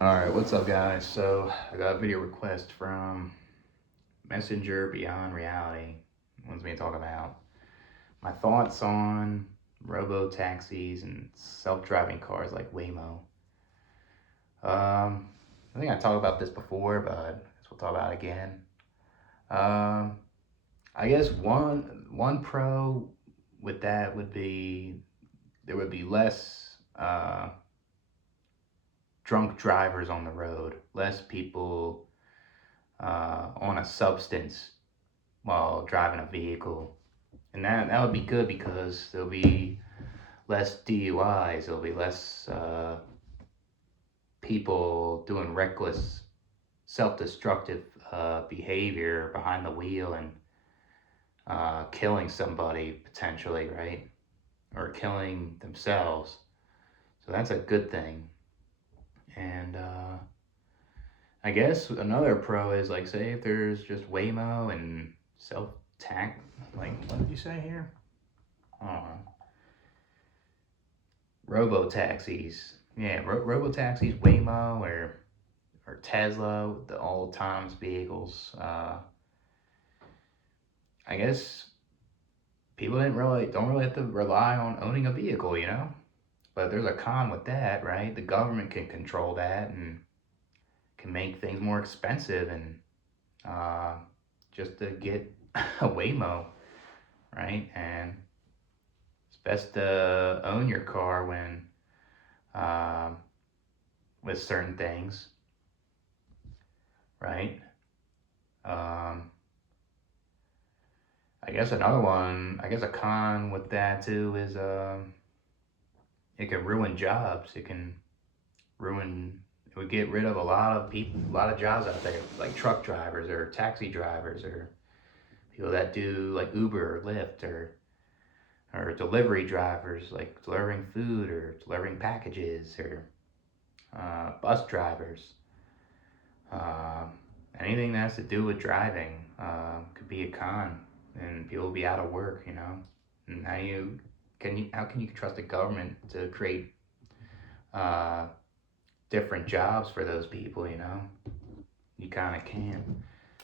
Alright, what's up, guys? So, I got a video request from Messenger Beyond Reality. Wants me to talk about my thoughts on robo taxis and self driving cars like Waymo. I think I talked about this before, but I guess we'll talk about it again. Um, I guess one pro with that would be there would be less drunk drivers on the road, less people on a substance while driving a vehicle. And that would be good because there'll be less DUIs, there'll be less people doing reckless, self destructive behavior behind the wheel and killing somebody potentially, right? Or killing themselves. So that's a good thing. And I guess another pro is like, say, if there's just Waymo and self tax, like, what did you say here? Robo taxis. Yeah, robo taxis, Waymo, or Tesla, the all autonomous vehicles. I guess people don't really have to rely on owning a vehicle, you know. But there's a con with that, right? The government can control that and can make things more expensive and uh, just to get a Waymo, right? And it's best to own your car when um, with certain things, right? Um, I guess another one, I guess a con with that too is it can ruin jobs. It can ruin. It would get rid of a lot of people, a lot of jobs out there, like truck drivers or taxi drivers or people that do like Uber or Lyft or delivery drivers, like delivering food or delivering packages or bus drivers. Um, Anything that has to do with driving could be a con, and people will be out of work. You know, and how can you trust the government to create uh, different jobs for those people? You know, you kind of can't.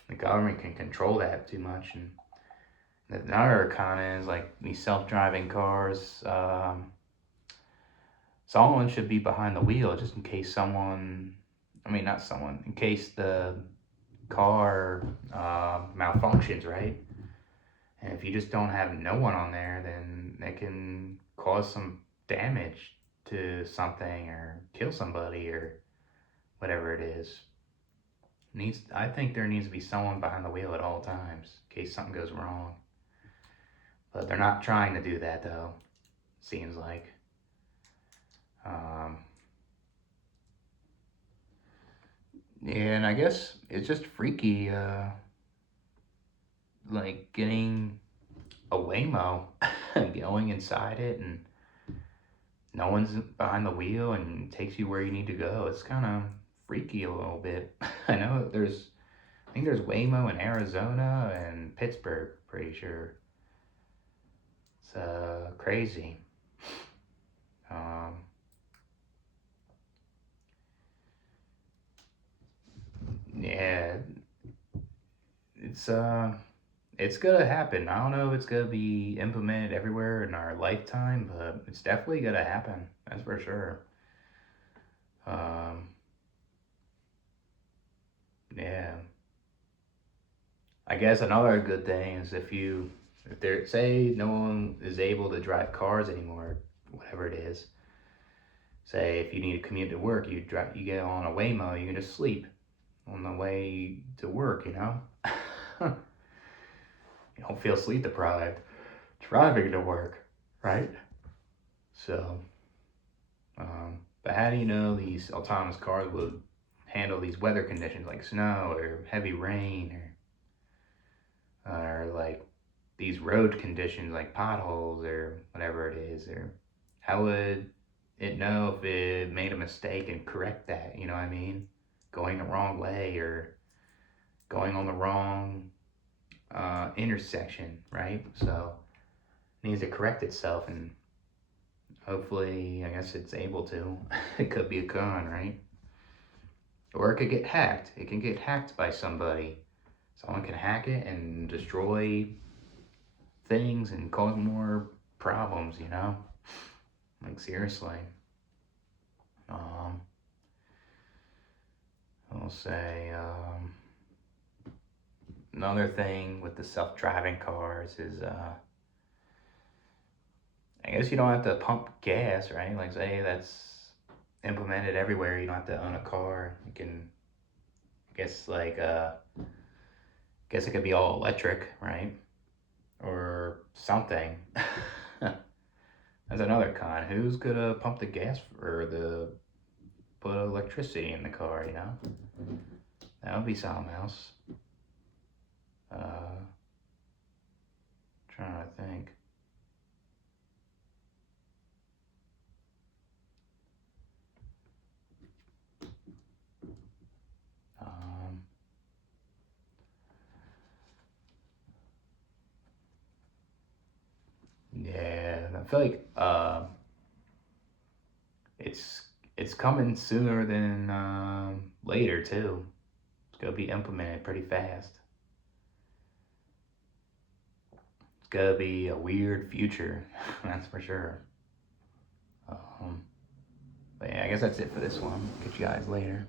The government can control that too much, and another con is like these self-driving cars. Someone should be behind the wheel just in case someone. I mean, not someone. In case the car malfunctions, right? And if you just don't have no one on there, then it can cause some damage to something or kill somebody or whatever it is. I think there needs to be someone behind the wheel at all times in case something goes wrong. But they're not trying to do that though. Seems like. Um, yeah, and I guess it's just freaky, like getting a Waymo, going inside it and no one's behind the wheel and takes you where you need to go. It's kind of freaky a little bit. I think there's Waymo in Arizona and Pittsburgh, pretty sure. It's crazy. Um, yeah, it's uh, it's gonna happen. I don't know if it's gonna be implemented everywhere in our lifetime, but it's definitely gonna happen. That's for sure. Um, yeah. I guess another good thing is if they're say no one is able to drive cars anymore, whatever it is. Say if you need to commute to work, you get on a Waymo, you can just sleep on the way to work. You know, you don't feel sleep deprived driving to work, right? So, but how do you know these autonomous cars would handle these weather conditions like snow or heavy rain or like these road conditions like potholes or whatever it is, or how would it know if it made a mistake and correct that? You know what I mean? Going the wrong way or going on the wrong intersection, right? So it needs to correct itself, and hopefully, I guess it's able to. It could be a con, right? Or it could get hacked. It can get hacked by somebody. Someone can hack it and destroy things and cause more problems, you know? Like, seriously. Um, I'll say, another thing with the self-driving cars is, I guess you don't have to pump gas, right? Like, say that's implemented everywhere. You don't have to own a car. You can, I guess, like, guess it could be all electric, right? Or something. That's another con. Who's gonna pump the gas or the put electricity in the car? You know, that would be something else. Uh, Trying to think. Um, yeah, I feel like it's it's coming sooner than later too. It's gonna be implemented pretty fast. It's gonna be a weird future, that's for sure. Um, but yeah, I guess that's it for this one. Catch you guys later.